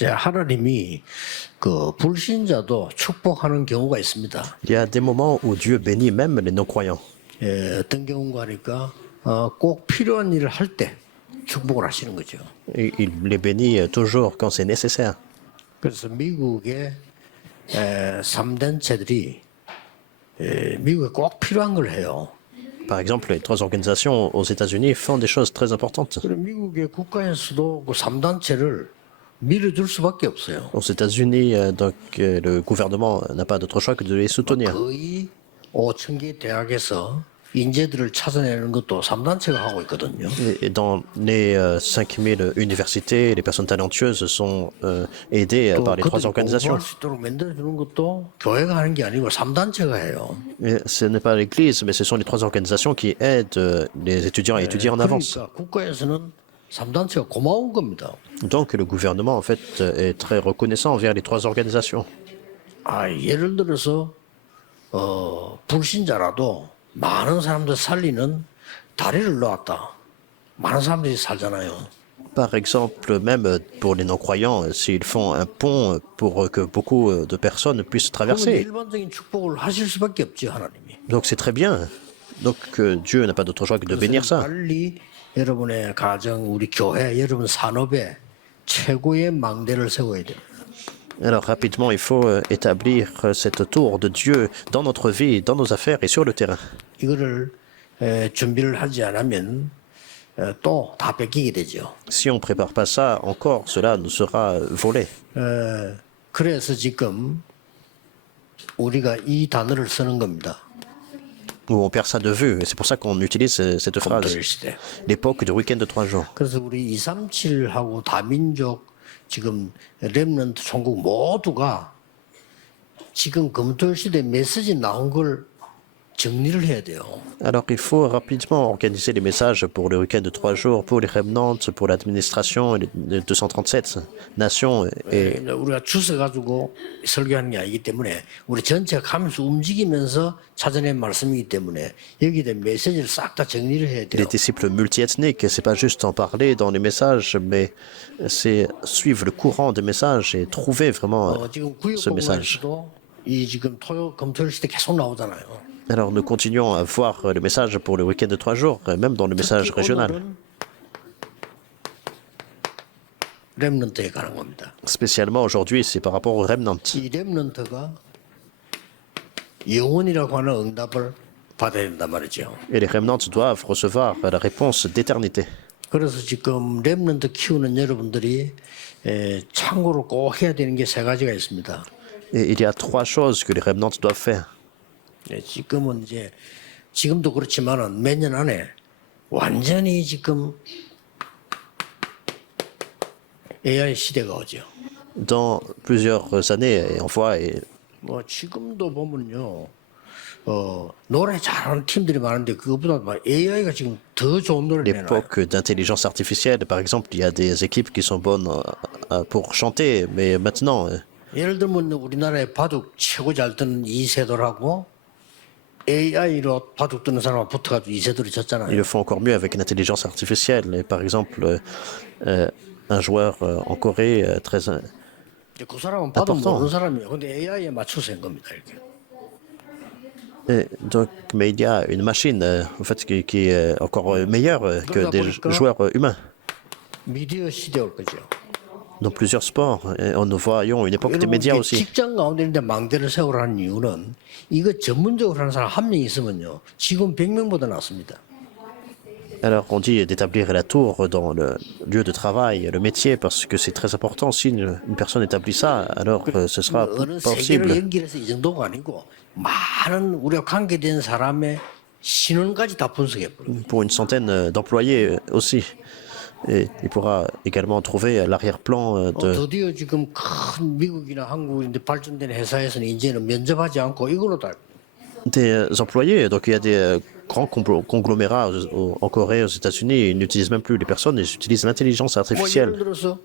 하나님이 그 불신자도 축복하는 경우가 있습니다. Il y a des moments où Dieu bénit même les non-croyants. 어떤 경우가 하니까 꼭 필요한 일을 할 때 축복을 하시는 거죠. Et il les bénit toujours quand c'est nécessaire. 그래서 미국의 3단체들이 미국에 꼭 필요한 걸 해요. Par exemple, les trois organisations aux États-Unis font des choses très importantes. 그리고 미국의 국가에서도 그 3단체를 밀어줄 수밖에 없어요. Aux États-Unis, le gouvernement n'a pas d'autre choix que de les soutenir. 거의 5천 개 대학에서 인재들을 찾아내는 것도 3단체가 하고 있거든요. Et dans les 5000 universités, les personnes talentueuses sont aidées par les trois organisations. 공부할 수 있도록 만들어주는 것도 교회가 하는 게 아니고 3단체가 해요. Et ce n'est pas l'Église, mais ce sont les trois organisations qui aident les étudiants à étudier en avance. 그러니까 국가에서는 3단체가 고마운 겁니다. Donc le gouvernement, en fait, est très reconnaissant envers les trois organisations. 예를 들어서 불신자라도 많은 사람들 살리는 다리를 놓았다. 많은 사람들이 살잖아요. Par exemple, même pour les non-croyants, s'ils font un pont pour que beaucoup de personnes puissent 그건 traverser. 일반적인 축복을 하실 수밖에 없지 하나님이. Donc c'est très bien. Donc Dieu n'a pas d'autre choix que de bénir ça. 빨리 여러분의 가정, 우리 교회, 여러분 산업에 최고의 망대를 세워야 돼요. Alors rapidement, il faut établir cette tour de Dieu dans notre vie, dans nos affaires et sur le terrain. 이거를 준비를 하지 않으면 또 다 뺏기게 되죠. Si on ne prépare pas ça, encore cela nous sera volé. 그래서 지금 우리가 이 단어를 쓰는 겁니다. Ou on perd ça de vue. Et c'est pour ça qu'on utilise cette phrase. 검토일 시대. L'époque du week-end de 3 jours. 그래서 우리 237하고 다민족 지금 렘넌트 총국 모두가 지금 검토일 시대 메시지 나온 걸 정리를 해야 돼요. Alors il faut rapidement organiser les messages pour le week-end de 3 jours, pour les remnants, pour l'administration, et les 237 nations. Et 우리가 주워 가지고 설교하는 게 아니기 때문에 우리 전체가 가면서 움직이면서 찾아낸 말씀이기 때문에 여기에 대한 메시지를 싹 다 정리를 해야 돼요. les disciples multiethniques, c'est pas juste en parler dans les messages, mais c'est suivre le courant des messages et trouver vraiment 지금 ce message. 구역공부에서도 이 지금 검토일 시대 계속 나오잖아요. Alors nous continuons à voir le message pour le week-end de 3 jours, même dans le message régional. 렘넌트에 관한 겁니다. Spécialement aujourd'hui, c'est par rapport aux remnants. 이 렘넌트가 영원이라고 하는 응답을 받아야 된단 말이죠. Et les remnants doivent recevoir la réponse d'éternité. 그래서 지금 렘넌트 키우는 여러분들이 참고로 꼭 해야 되는 게 세 가지가 있습니다. Et il y a 3 choses que les remnants doivent faire. 지금은 이제 지금도 그렇지만은 몇 년 안에 완전히 지금 AI 시대가 오죠. Dans plusieurs années, et on voit, et 뭐 지금도 보면요, 노래 잘하는 팀들이 많은데 그것보다 막 AI가 지금 더 좋은 노래를 내놔요. l'époque d'intelligence artificielle, par exemple, il y a des équipes qui sont bonnes pour chanter, mais maintenant, 예를 들면 우리나라의 바둑 최고 잘 뜨는 이세돌하고 AI로 바둑 뜨는 사람 붙어가지고 이세돌이 ils 졌잖아요. le font encore mieux avec une intelligence artificielle. Et par exemple, un joueur en Corée très... 그 사람은 바둑 important. 모르는 사람이에요. 근데 AI에 맞춰서 한 겁니다. 이렇게. Donc, mais il y a une machine en fait, qui est encore meilleure que des joueurs humains. 미디어 시대 올 거죠. Dans plusieurs sports, et nous voyons une époque des médias 여러분 aussi. 직장 가운데 있는데 망대를 세우라는 이유는 이거 전문적으로 하는 사람 한 명 있으면요. 직원 100명보다 낫습니다. Alors, on dit d'établir la tour dans le lieu de travail, le métier, parce que c'est très important. Si une personne établit ça, alors ce sera 어느 세계를 possible. 연결해서 이 정도가 아니고 많은 우리가 관계된 사람의 신원까지 다 분석해 버려요. Pour une centaine d'employés aussi. Et il pourra également trouver l'arrière-plan de, 드디어 지금 큰 미국이나 한국인데 발전된 회사에서는 이제는 면접하지 않고 이걸로 다 des employés. Donc il y a des grands conglomérats en Corée, aux États-Unis, ils n'utilisent même plus les personnes, ils utilisent l'intelligence 뭐 예를 artificielle. 들어서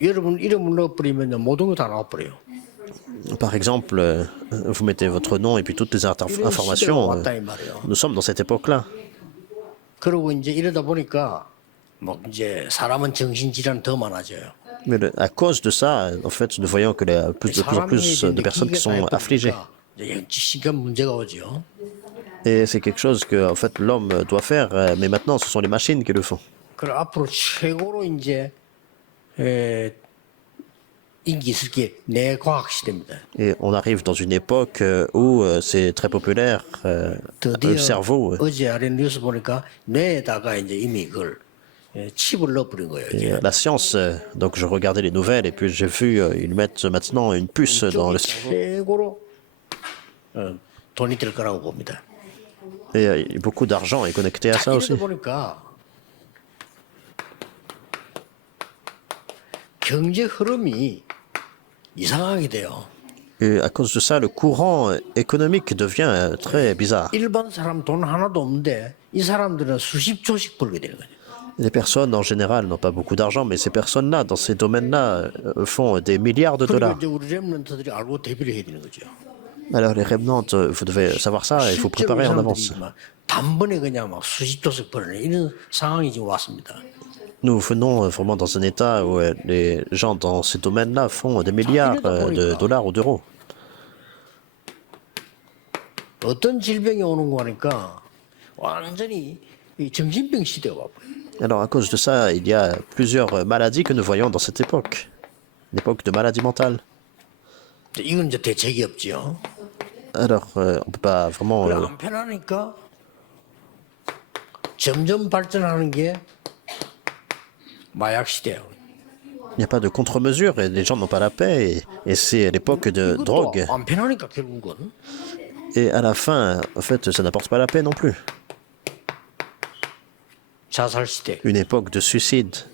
여러분 이름을 넣어버리면 모든 거 다 나와버려요. Par exemple, vous mettez votre nom et puis toutes les 이런 시대가 informations. 왔다 이 말이에요. Nous sommes dans cette époque-là. 그러고 이제 이러다 보니까 뭐 이제 사람은 정신질환 더 많아져요. Mais à cause de ça, en fait, nous voyons que de plus en plus de personnes qui sont affligées. 심각한 문제가 오죠. Et c'est quelque chose que, en fait, l'homme doit faire, mais maintenant, ce sont les machines qui le font. 그럼 앞으로 최고로 이제 인기 있을 게 뇌과학 시대입니다. Et on arrive dans une époque où c'est très populaire, le 드디어 cerveau. 어제 아래 뉴스 보니까 뇌에다가 이제 이미 그걸 칩을 넣어버린 거예요. Et, 이제. la science, donc je regardais les nouvelles et puis j'ai vu ils mettent maintenant une puce dans le cerveau. 최고로 돈이 될 거라고 봅니다. Et beaucoup d'argent est connecté à ça aussi. 이러다 보니까 경제 흐름이 이상하게 돼요. Et à cause de ça, le courant économique devient très bizarre. 일반 사람 돈 하나도 없는데 이 사람들은 수십 조씩 벌게 되는 거죠. Les personnes en général n'ont pas beaucoup d'argent, mais ces personnes-là, dans ces domaines-là, font des milliards de 그리고 dollars. 이제 우리 랩런트들이 알고 대비를 해야 되는 거죠. Alors les revenants, vous devez savoir ça et il faut 실제로 préparer 이 en avance. 사람들이 막 단번에 그냥 막 수십 조씩 벌어내 이런 상황이 지금 왔습니다. Nous venons vraiment dans un état où les gens dans ces domaines-là font des milliards de dollars ou d'euros. 어떤 질병이 오는 거니까 완전히 이 정신병 시대가 와버려요. Alors à cause de ça, il y a plusieurs maladies que nous voyons dans cette époque. L'époque de maladie mentale. 이건 이제 대책이 없죠. Alors on ne peut pas vraiment... 그래 안 편하니까 점점 발전하는 게 마약 시대예요. Il n'y a pas de contre-mesure et les gens n'ont pas la paix et c'est l'époque de 이것도 drogue. 안 편하니까 결국은 Et à la fin, en fait, ça n'apporte pas la paix non plus. 자살 시대 Une époque de suicide.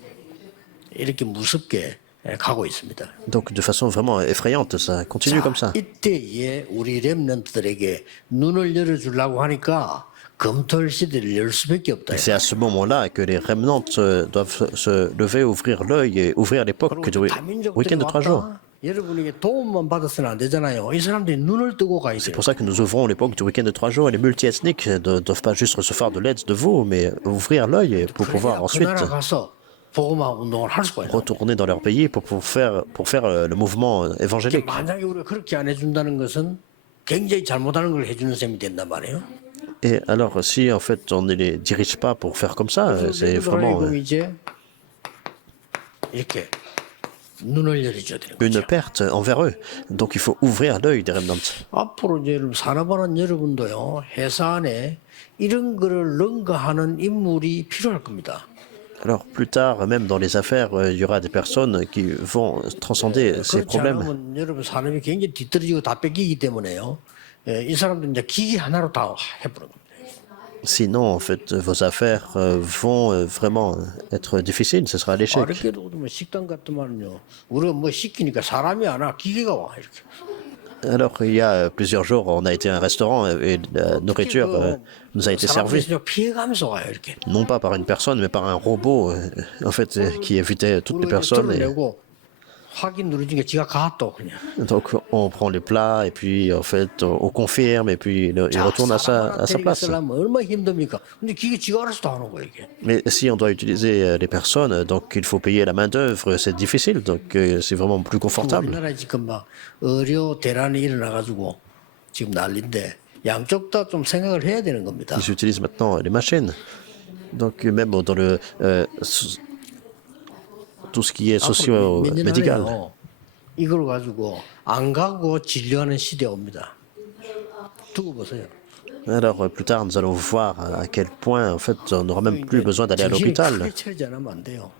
이렇게 무섭게 가고 있습니다. Donc de façon vraiment effrayante, ça continue comme ça. 이때에 우리 렘넌트들에게 눈을 열어주려고 하니까 검토할 시대를 열 수밖에 없다. Et c'est à ce moment-là que les remnants doivent se lever, ouvrir l'œil et ouvrir l'époque du week-end de 3 jours. 여러분에게 도움만 받았으면 안 되잖아요. 이 사람들이 눈을 뜨고 가야 C'est 돼요. pour ça que nous ouvrons l'époque du week-end de 3 jours. Les multiethniques ne doivent pas juste recevoir de l'aide de vous, mais ouvrir l'œil pour pouvoir 그 ensuite 나라 가서 복음화 운동을 할 수가 있어요. retourner dans leur pays pour faire le mouvement évangélique. 만약에 우리가 그렇게 안 해준다는 것은 굉장히 잘못하는 걸 해주는 셈이 된단 말이에요. Et alors, si en fait on ne les dirige pas pour faire comme ça, c'est vraiment 그럼 이제 이렇게 눈을 열어줘야 되는 une 거죠. perte envers eux. Donc il faut ouvrir l'œil des remnants. 앞으로 이제 산업하는 여러분도요 회사 안에 이런 거를 능가하는 인물이 필요할 겁니다. Alors plus tard, même dans les affaires, il y aura des personnes qui vont transcender ces 그렇지 problèmes. 않으면 여러분 산업이 굉장히 뒤떨어지고 다 뺏기기 때문에요. 이 사람들은 이제 기기 하나로 다 해버린 겁니다. Sinon, en fait, vos affaires vont vraiment être difficiles, ce sera l'échec. 어렵게도 뭐 식당 같으면요 우리가 뭐 시키니까 사람이 안 와 기계가 와 이렇게. Alors, il y a plusieurs jours, on a été à un restaurant et la nourriture nous a été servie, 사람들이 피해가면서 와요 이렇게. non pas par une personne, mais par un robot, en fait, qui évitait toutes les 우리가 personnes. Et 내고 확인 누르니까 지가 가 또 그냥. donc, on prend les plats et puis, en fait, on confirme et puis il retourne à sa place. 쓰려면 얼마나 힘듭니까? 근데 기계 지가 알아서 다 하는 거예요 이게. Mais si on doit utiliser les personnes, donc il faut payer la main-d'œuvre, c'est difficile, donc c'est vraiment plus confortable. 우리나라에 지금 막 의료 대란이 일어나가지고 지금 난리인데 양쪽 다 좀 생각을 해야 되는 겁니다. Ils utilisent maintenant les machines. Donc, même dans le. Tout ce qui est 앞으로 몇년 socio-médical. 안에요. 이걸 가지고 안 가고 진료하는 시대 옵니다. 두고 보세요. Alors, plus tard, nous allons voir à quel point, en fait, on n'aura même plus besoin d'aller à 정신을 l'hôpital. 크게 차리지 않으면 안 돼요.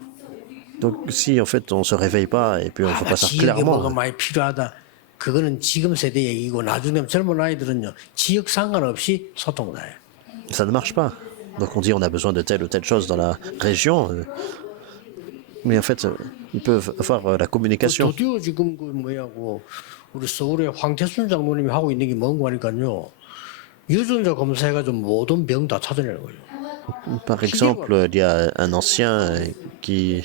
Donc, si, en fait, on ne se réveille pas et puis on ne fait pas ça 지역에 뭐가 clairement, 많이 필요하다. 그거는 지금 세대 얘기고 나중에 젊은 아이들은요 지역 상관없이 소통을 해요. ça ne marche pas. Donc, on dit on a besoin de telle ou telle chose dans la région. Mais en fait, ils peuvent avoir la communication. 드디어 지금 그 뭐야고 우리 서울의 황태순 장로님이 하고 있는 게 뭔가 하니까요. 유전자 검사해가지고 모든 병 다 찾아내는 거예요. Par exemple, il y a un ancien qui,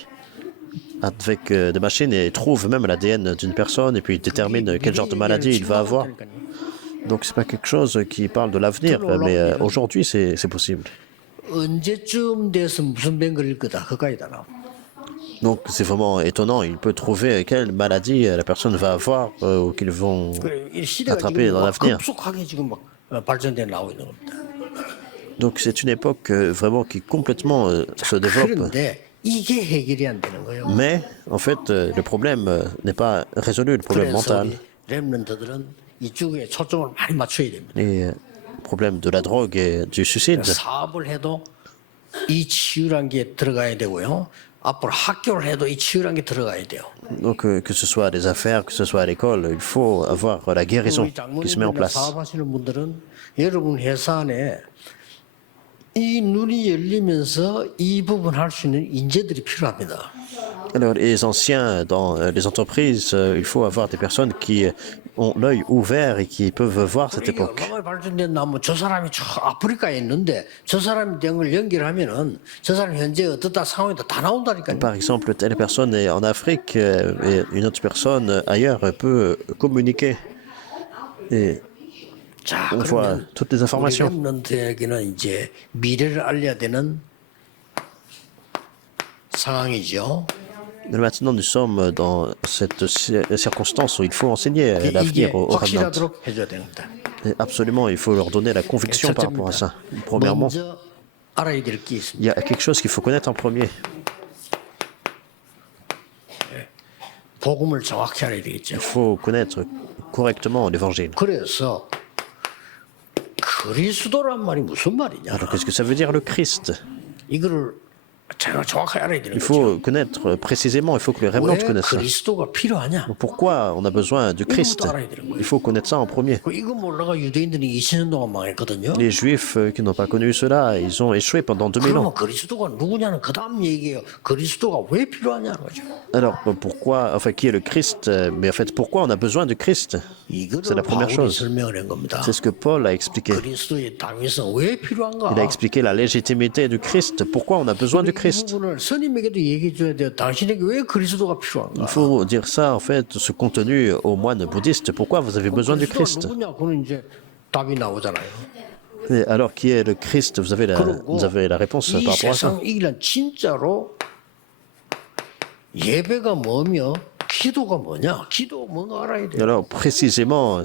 avec des machines, et trouve même l'ADN d'une personne et puis il détermine quel genre de maladie il va avoir. Donc c'est pas quelque chose qui parle de l'avenir, mais aujourd'hui c'est possible. 언제쯤 돼서 무슨 병 걸릴 거다 그까지 다 나와. Donc c'est vraiment étonnant. Il peut trouver quelle maladie la personne va avoir ou qu'ils vont 그래, 이 시대가 attraper 지금 dans 막 l'avenir. 급속하게 지금 막 발전돼 나오고 있는 겁니다. Donc c'est une époque vraiment qui complètement se développe. 그런데 이게 해결이 안 되는 거예요. Mais en fait, le problème n'est pas résolu, le problème 그래서 mental. 우리 랩런트들은 이쪽에 초점을 많이 맞춰야 됩니다. Et le problème de la drogue et du suicide. 사업을 해도 이 치유란 게 들어가야 되고요. 앞으로 학교를 해도 이 치유란 게 들어가야 돼요. Donc que ce soit des affaires, que ce soit à l'école, il faut avoir la guérison 우리 qui se met en 장모님들이나 place. 사업하시는 분들은 여러분 회사 안에 이 눈이 열리면서 이 부분 할 수 있는 인재들이 필요합니다. Alors, les anciens dans les entreprises, il faut avoir des personnes qui ont l'œil ouvert et qui peuvent voir cette 이게 époque. 얼마나 발전됐나 하면 저 사람이 저 아프리카에 있는데 저 사람이 된 걸 연결하면은 저 사람 현재 어떻다 상황이다 다 나온다니까요. Par exemple, telle personne est en Afrique et une autre personne ailleurs peut communiquer. Et 자, on voit 그러면 toutes les 우리 informations. 랩런트에게는 이제 미래를 알려야 되는 상황이죠. Mais maintenant, nous sommes dans cette circonstance où il faut enseigner 이게 l'avenir aux remnants. 확실하도록 해줘야 됩니다. Et absolument, il faut leur donner la conviction par rapport à ça. Premièrement, 먼저 알아야 될 게 있습니다. il y a quelque chose qu'il faut connaître en premier. 복음을 정확히 알아야 되겠죠. Il faut connaître correctement l'évangile. 그래서 그리스도란 말이 무슨 말이냐? Alors, qu'est-ce que ça veut dire le Christ? 이거를 제가 정확하게 알아야 되는 Il 거죠. faut connaître précisément, il faut que les remnants 왜 connaissent ça. 그리스도가 필요하냐? Pourquoi on a besoin du Christ? Il faut connaître ça en premier. 이거 몰라가 유대인들이 2000년 동안 망했거든요. Les Juifs qui n'ont pas connu cela, ils ont échoué pendant 2000 ans. 그러면 그리스도가 누구냐는 그 다음 얘기예요. 그리스도가 왜 필요하냐는 거죠. Alors pourquoi, enfin qui est le Christ? Mais en fait, pourquoi on a besoin du Christ? C'est la 이거를 première 바울이 chose. 설명을 한 겁니다. C'est ce que Paul a expliqué. 그리스도의 당위성 왜 필요한가? Il a expliqué la légitimité du Christ. Pourquoi on a besoin du 이 Christ? 부분을 스님에게도 얘기해 줘야 돼요. 당신에게 왜 그리스도가 필요한가? Il faut dire ça, en fait, ce contenu aux moines bouddhistes. Pourquoi vous avez besoin du 그리스도가 Christ? 누구냐? 그는 이제 답이 나오잖아요. Et alors, qui est le Christ? Vous avez 그리고 la réponse 이 par rapport à ça. 세상 이기란 진짜로 예배가 뭐며 기도가 뭐냐? 기도 뭔가 알아야 Et 돼요. alors, précisément,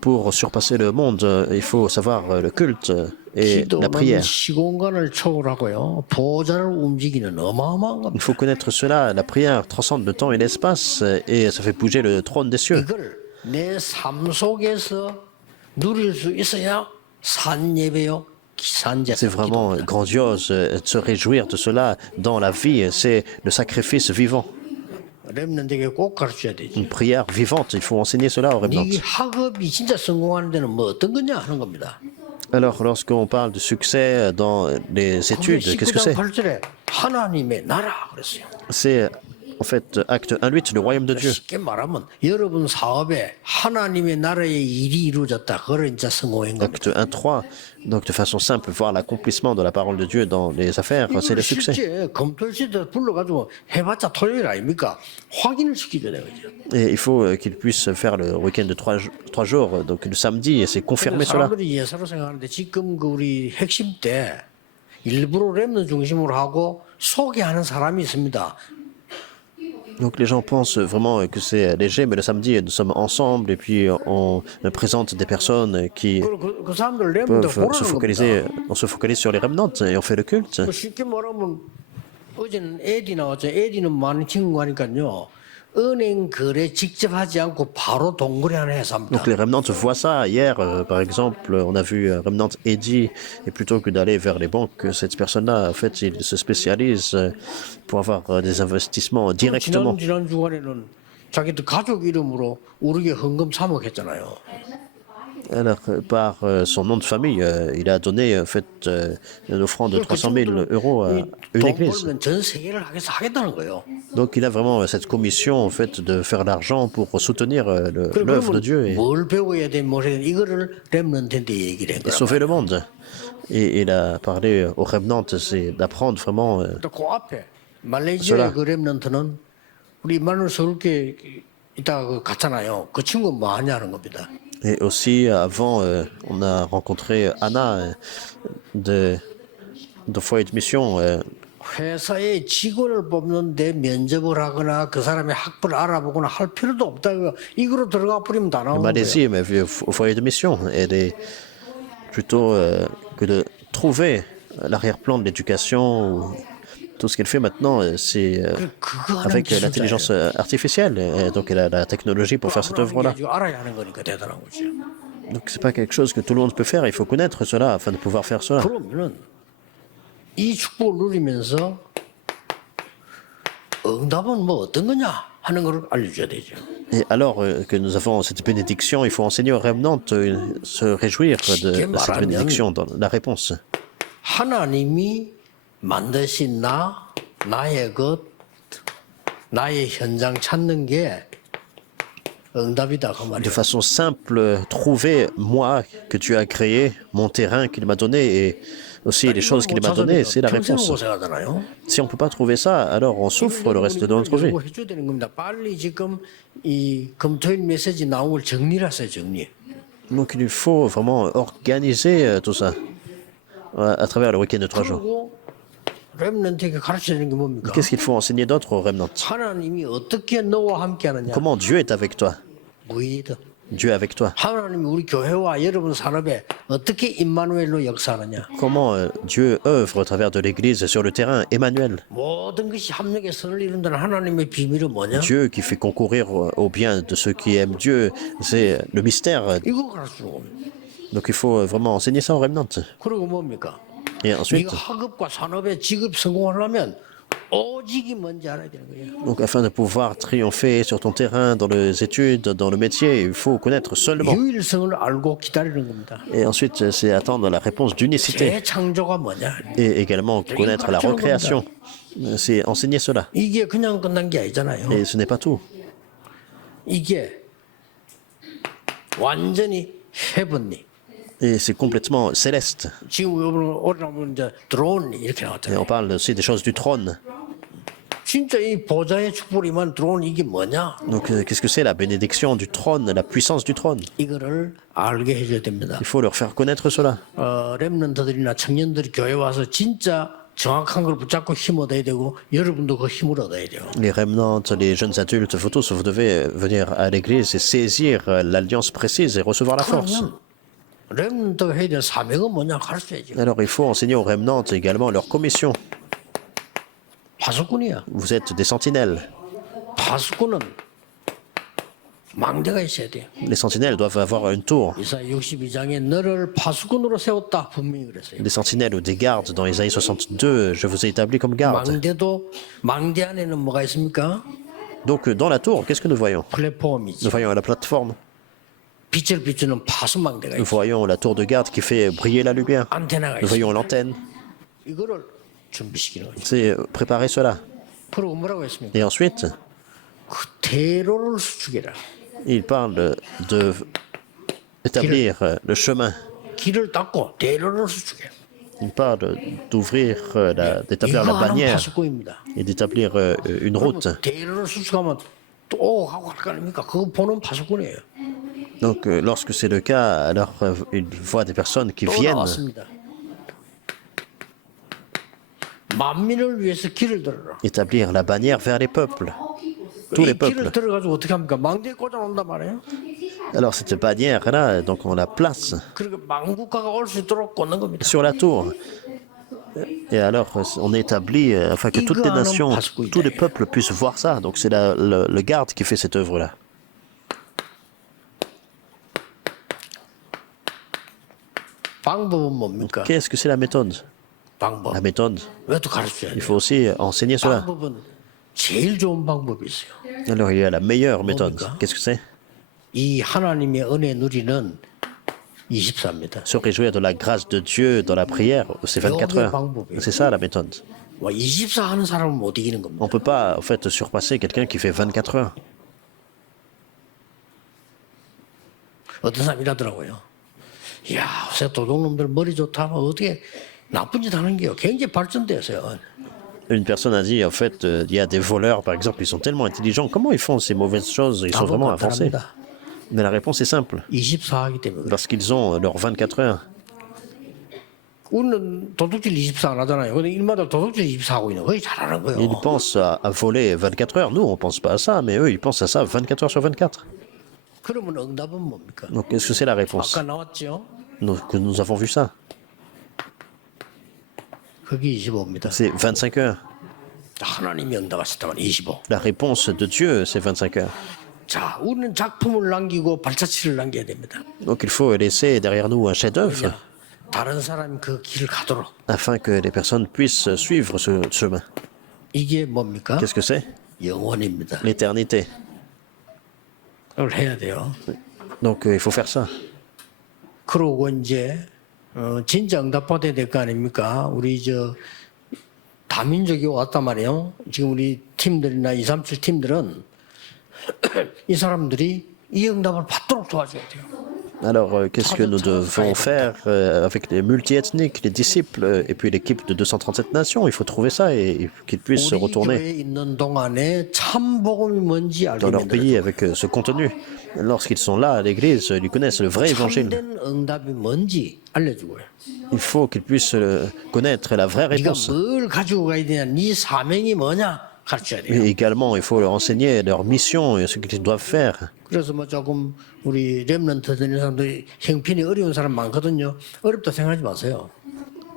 pour surpasser le monde, il faut savoir le culte et la 기도는 prière. 시공간을 초월하고요. 보좌를 움직이는 어마어마한 Il 겁니다. faut connaître cela. La prière transcende le temps et l'espace et ça fait bouger le trône des cieux. 이걸 내 삶 속에서 누릴 수 있어야 산 예배요. 기산제. C'est vraiment grandiose de se réjouir de cela dans la vie. C'est le sacrifice vivant. 렘넌트에게 꼭 가르쳐야 되지. Une prière vivante. Il faut enseigner cela aux remnants. 이 학업이 진짜 성공하는 데는 뭐 어떤 거냐 하는 겁니다. Alors, lorsqu'on parle de succès dans les 그게 études, qu'est-ce que 19장 c'est? 8절에 하나님의 나라 그랬어요. C'est en fait acte 1:8, le royaume de Dieu. 쉽게 말하면 여러분 사업에 하나님의 나라의 일이 이루어졌다. 그걸 이제 성공한 겁니다. Acte 1:3. Donc, de façon simple, voir l'accomplissement de la parole de Dieu dans les affaires, c'est 이걸 le succès. 실제 검토시대 불러가지고 해봤자 토요일 아닙니까? 확인을 시켜줘야 되거든요. Et il faut qu'ils puissent faire le week-end de 3 jours, donc le samedi, et c'est confirmer cela. 사람들이 예사로 생각하는데 지금 그 우리 핵심 때 일부러 랩너 중심으로 하고 소개하는 사람이 있습니다. Donc les gens pensent vraiment que c'est léger, mais le samedi, nous sommes ensemble et puis on présente des personnes qui 그 사람들 랩너 peuvent 보라는 겁니다. on se focalise sur les remnants et on fait le culte. 쉽게 말하면 어제는 에디 나왔죠. 에디는 많은 친구 하니까요. 은행 거래 직접 하지 않고 바로 동거래 하나 해서 합니다. Donc les remnants voient ça. Hier, par exemple, on a vu remnant Eddie, et plutôt que d'aller vers les banques, cette personne-là, en fait, il se spécialise pour avoir des investissements directement. 지난 주간에는 자기들 가족 이름으로 우리게 헌금 3억 했잖아요. Alors, par son nom de famille, il a donné en fait une offrande de 300 000 euros à une 돈 église. 벌면 전 세계를 하겠다는 거예요. Donc, il a vraiment cette commission en fait de faire l'argent pour soutenir l'œuvre de Dieu et 뭘 배워야 돼, 뭘 해야 돼, 이거를 렘넌트한테 얘기를 한 거야. sauver le monde. Et il a parlé aux remnants, c'est d'apprendre vraiment. 또 그 앞에 말레이시아 그 렘넌트는 우리 마늘 서울께 이따가 그 갔잖아요. 그 친구 뭐 하냐는 겁니다. Et aussi, avant, on a rencontré Anna de Foyer de Mission. 회사에 직원을 뽑는데 면접을 하거나 그 사람의 학벌을 알아보거나 할 필요도 없다. 이거로 들어가 버리면 다 나오는 거예요. Malaisie, mais au foyer de mission, elle est plutôt que de trouver l'arrière-plan de l'éducation. Tout ce qu'elle fait maintenant, c'est 그거 하는 avec l'intelligence 기술자예요. artificielle. Et donc, elle a la technologie pour faire cette œuvre-là. 아주 알아야 하는 거니까 대단한 거죠. Donc, c'est pas quelque chose que tout le monde peut faire. Il faut connaître cela afin de pouvoir faire cela. 그러면은 이 축복을 누리면서 응답은 뭐 어떤 거냐 하는 걸 알려줘야 되죠. Et alors que nous avons cette bénédiction, il faut enseigner aux remnantes se réjouir de cette bénédiction dans la réponse. 하나님이 만드신 나의 것, 나의 현장 찾는 게 응답이다 그 De 말이에요. façon simple, trouver moi que tu as créé, mon terrain qu'il m'a donné et aussi les choses qu'il m'a données, c'est la 평생 réponse. 고생하잖아요. Si on ne peut pas trouver ça, alors on souffre le reste de notre vie. 해줘야 되는 겁니다. 빨리 지금 이 금토일 메시지 나온 걸 정리를 하세요. 정리. Donc il faut vraiment organiser tout ça à travers le week-end de 3 jours. 그리고 렘넌트에게 가르쳐야 되는 게 뭡니까? Qu'est-ce qu'il faut enseigner d'autre aux remnants? 하나님이 어떻게 너와 함께하느냐? Comment Dieu est avec toi? 무이드. Dieu est avec toi. 하나님이 우리 교회와 여러분 산업에 어떻게 임마누엘로 역사하느냐? Comment Dieu œuvre à travers de l'Église sur le terrain? Emmanuel, 모든 것이 합력의 선을 이룬다는 하나님의 비밀은 뭐냐? Dieu qui fait concourir au bien de ceux qui aiment Dieu, c'est le mystère. 이거 가르치는 겁니다. Donc il faut vraiment enseigner ça aux remnants. 그리고 뭡니까? Et ensuite, 네가 학업과 산업에 직업 성공하려면 오직이 뭔지 알아야 되는 거예요. donc afin de pouvoir triompher sur ton terrain, dans les études, dans le métier, il faut connaître seulement. 유일성을 알고 기다리는 겁니다. Et ensuite, c'est attendre la réponse d'unicité. 재창조가 뭐냐? Et également connaître la recréation. C'est enseigner cela. 이게 그냥 끝난 게 아니잖아요. Et ce n'est pas tout. 이게 완전히 헤븐리. Et c'est complètement céleste. 지금 오늘 보면 이제 드론 이렇게 Et 나왔잖아요. on parle aussi des choses du trône. 진짜 이 보좌의 축복이만 드론 이게 뭐냐? Donc qu'est-ce que c'est la bénédiction du trône, la puissance du trône? 이거를 알게 해줘야 됩니다. Il faut leur faire connaître cela. 렘넌트들이나 청년들이 교회 와서 진짜 정확한 걸 붙잡고 힘 얻어야 되고 여러분도 그 힘을 얻어야 돼요. Les remnants, les jeunes adultes, vous tous, vous devez venir à l'église et saisir l'alliance précise et recevoir la force. 그러면 렘넌트가 해야 될 사명은 뭐냐 가르쳐야죠. Alors il faut enseigner aux remnants également leur commission. 파수꾼이야. Vous êtes des sentinelles. 파수꾼은 망대가 있어야 돼요. Les sentinelles doivent avoir une tour. 이사야 62장에 너를 파수꾼으로 세웠다 분명히 그랬어요. Des sentinelles ou des gardes dans Isaïe 62, je vous ai établi comme garde. 망대도 망대 안에는 뭐가 있습니까? Donc dans la tour, qu'est-ce que nous voyons? 플랫폼이지. Nous voyons la plateforme. 빛을 비추는 파수망대가 Nous 있어. voyons la tour de garde qui fait briller la lumière. 안테나가 Nous 있어. voyons l'antenne. 이거를 준비시키는 거죠. C'est préparer cela. 그리고 뭐라고 했습니까? Et ensuite, 그 대로를 수축해라. il parle de établir le chemin. 길을 닦고 대로를 수축해. Il parle d'ouvrir, d'établir 이거 la 하는 bannière 파수꾼입니다. et d'établir une route. 그러면 대로를 수축하면 또 하고 할 거 아닙니까? 그거 보는 파수꾼이에요. Donc lorsque c'est le cas, alors il voit des personnes qui 또 viennent 나왔습니다. 만민을 위해서 길을 들어라. établir la bannière vers les peuples, tous les 이 길을 peuples. 들어가지고 어떻게 합니까? 망대에 꽂아놓는단 말이에요. Alors cette bannière-là, donc on la place 그리고 망국가가 올 수 있도록 꽂는 겁니다. sur la tour. Et alors on établit afin que toutes les nations, tous les peuples puissent voir ça. Donc c'est le garde qui fait cette œuvre-là. 방법은 뭡니까? Qu'est-ce que c'est la méthode? 방법. La méthode, 왜 또 가르쳐야 il 돼요? faut aussi enseigner cela. 방법은 제일 좋은 방법이 있어요. Alors il y a la meilleure méthode. Qu'est-ce que c'est? 이 하나님의 은혜 누리는 24입니다. Se réjouir de la grâce de Dieu dans la prière, c'est 24 heures. C'est ça la méthode. 24 하는 사람은 못 이기는 겁니다. On ne peut pas en fait surpasser quelqu'un qui fait 24 heures. 어떤 사람이 이러더라고요. 이야, 요새 도둑놈들 머리 좋다 하면 어떻게 나쁜 짓 하는 게요. 굉장히 발전되었어요. Une personne a dit, en fait, il y a des voleurs, par exemple, ils sont tellement intelligents. Comment ils font ces mauvaises choses? Ils sont vraiment avancés. Mais la réponse est simple. 24 하기 때문에. Parce qu'ils ont leurs 24 heures. 우리는 도둑질 24 안 하잖아요. 근데 일마다 도둑질 24 하고 있는 거예요. 잘하는 거예요. Ils pensent à voler 24 heures. Nous, on pense pas à ça, mais eux, ils pensent à ça 24 heures sur 24. 그러면 응답은 뭡니까? Donc, qu'est-ce que c'est la réponse? 아까 나왔죠. Que nous avons vu ça. 그게 25입니다. C'est 25 heures. 하나님이 응답하셨다면 25. La réponse de Dieu, c'est 25 heures. 자, 우리는 작품을 남기고 발자취를 남겨야 됩니다. Donc, il faut laisser derrière nous un chef-d'œuvre 다른 사람이 그 길을 가도록. afin que les personnes puissent suivre ce chemin. 이게 뭡니까? Qu'est-ce que c'est? 영원입니다. L'éternité. 그걸 해야 돼요. Donc, il faut faire ça. 그러고 이제 진짜 응답받아야 될 거 아닙니까? 우리 다민족이 왔단 말이에요. 지금 우리 팀들이나 237 팀들은 이 사람들이 이 응답을 받도록 도와줘야 돼요. Alors, qu'est-ce que nous devons faire avec les multi-ethniques, les disciples et puis l'équipe de 237 nations? Il faut trouver ça et qu'ils puissent se 우리 retourner 교회에 있는 동안에 참 복음이 뭔지 알게 dans leur pays 만들어줘. avec ce contenu. Lorsqu'ils sont là à l'église, ils connaissent le vrai évangile. 참된 응답이 뭔지 알려주고요. Il faut qu'ils puissent connaître la vraie 네가 réponse. 뭘 가지고 가야 되냐, 네 사명이 뭐냐 가르쳐야 돼요. Et également, il faut leur enseigner leur mission et ce qu'ils doivent faire. 그래서 조금 우리 렘넌트 되는 사람들이 형편이 어려운 사람 많거든요. 어렵다 생각하지 마세요.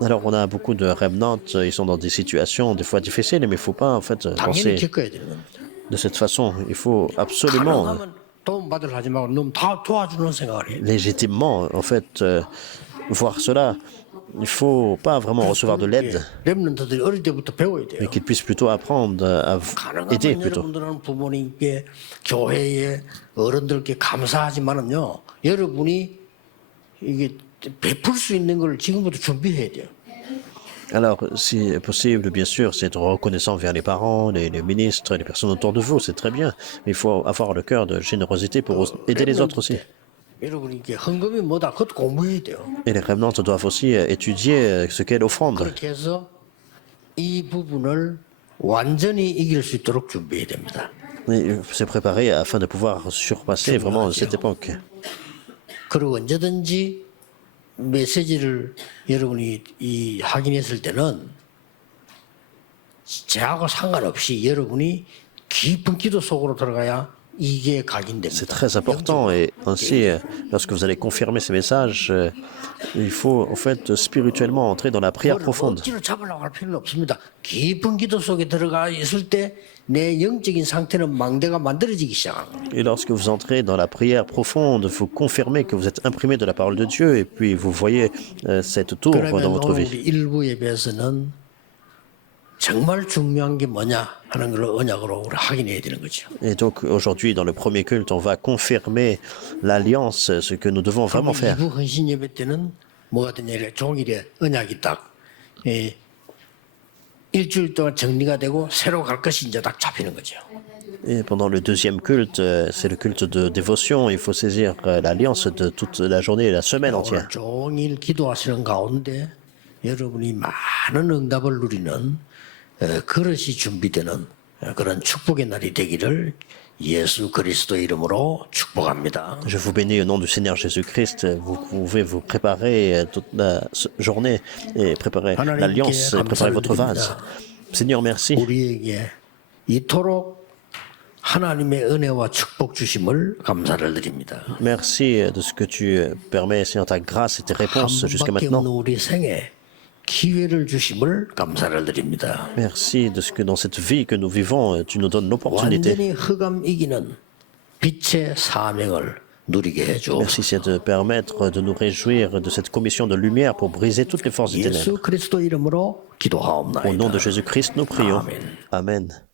Alors, on a beaucoup de remnants, ils sont dans des situations des fois difficiles, mais il ne faut pas en fait 당연히 penser 겪어야 되는 겁니다. de cette façon. Il faut absolument, 가능하면 도움 받으려 하지 말고 너무 다 도와주는 생각을 해요. légitimement, en fait, voir cela. Il ne faut pas vraiment recevoir de l'aide, 렘넌트들이 어릴 때부터 배워야 돼요. mais qu'ils puissent plutôt apprendre à aider 가능하면 plutôt. 여러분들은 부모님께 교회에 어른들께 감사하지만은요, 여러분이 이게 베풀 수 있는 걸 지금부터 준비해야 돼요. Alors, si possible, bien sûr, c'est être reconnaissant vers les parents, les ministres, les personnes autour de vous, c'est très bien. Mais il faut avoir le cœur de générosité pour aider les autres aussi. 여러분이 이게 헌금이 뭐다, 그것도 공부해야 돼요. Et les remnants doivent aussi étudier ce qu'est l'offrande. 그렇게 해서 이 부분을 완전히 이길 수 있도록 준비해야 됩니다. Et se préparer afin de pouvoir surpasser vraiment cette époque. 그리고 언제든지 메시지를 여러분이 확인했을 때는 제하고 상관없이 여러분이 깊은 기도 속으로 들어가야 이게 각인됩니다. C'est très important et ainsi, lorsque vous allez confirmer ces messages, il faut en fait spirituellement entrer dans la prière profonde. 억지로 잡으려고 할 필요는 없습니다. 깊은 기도 속에 들어가 있을 때 내 영적인 상태는 망대가 만들어지기 시작하는 거예요. Et lorsque vous entrez dans la prière profonde, vous confirmez que vous êtes imprimé de la parole de Dieu et puis vous voyez cette tour dans 그러면 votre 오늘 vie. 우리 일부 예배에서는 정말 중요한 게 뭐냐 하는 걸 언약으로 우리 확인해야 되는 거죠. Et donc aujourd'hui, dans le premier culte, on va confirmer l'alliance, ce que nous devons vraiment faire. 이부 헌신 예배 때는 뭐가 되냐, 종일에 언약이 딱 일주일 동안 정리가 되고 새로 갈 것이 이제 딱 잡히는 거죠. Et pendant le deuxième culte, c'est le culte de dévotion. Il faut saisir l'alliance de toute la journée et la semaine entière. 오늘 종일 기도하시는 가운데 여러분이 많은 응답을 누리는 그릇이 준비되는 그런 축복의 날이 되기를 예수 그리스도 이름으로 축복합니다. Je vous bénis au nom du Seigneur Jésus-Christ. Vous pouvez vous préparer toute la journée et préparer l'alliance et préparer votre vase. Seigneur, merci. 우리에게 이토록 하나님의 은혜와 축복 주심을 감사를 드립니다. Merci de ce que tu permets, Seigneur, ta grâce et tes 한 réponses jusqu'à 번밖에 없는 maintenant. 우리 생에 기회를 주심을 감사를 드립니다. Merci de ce que dans cette vie que nous vivons, tu nous donnes l'opportunité. 완전히 흑암 이기는 빛의 사명을 누리게 해줘. Merci, c'est de permettre de nous réjouir de cette commission de lumière pour briser toutes les forces du ténèbres. 예수 그리스도 이름으로 Au nom de 기도하옵나이다. Jésus-Christ, nous prions. Amen. Amen.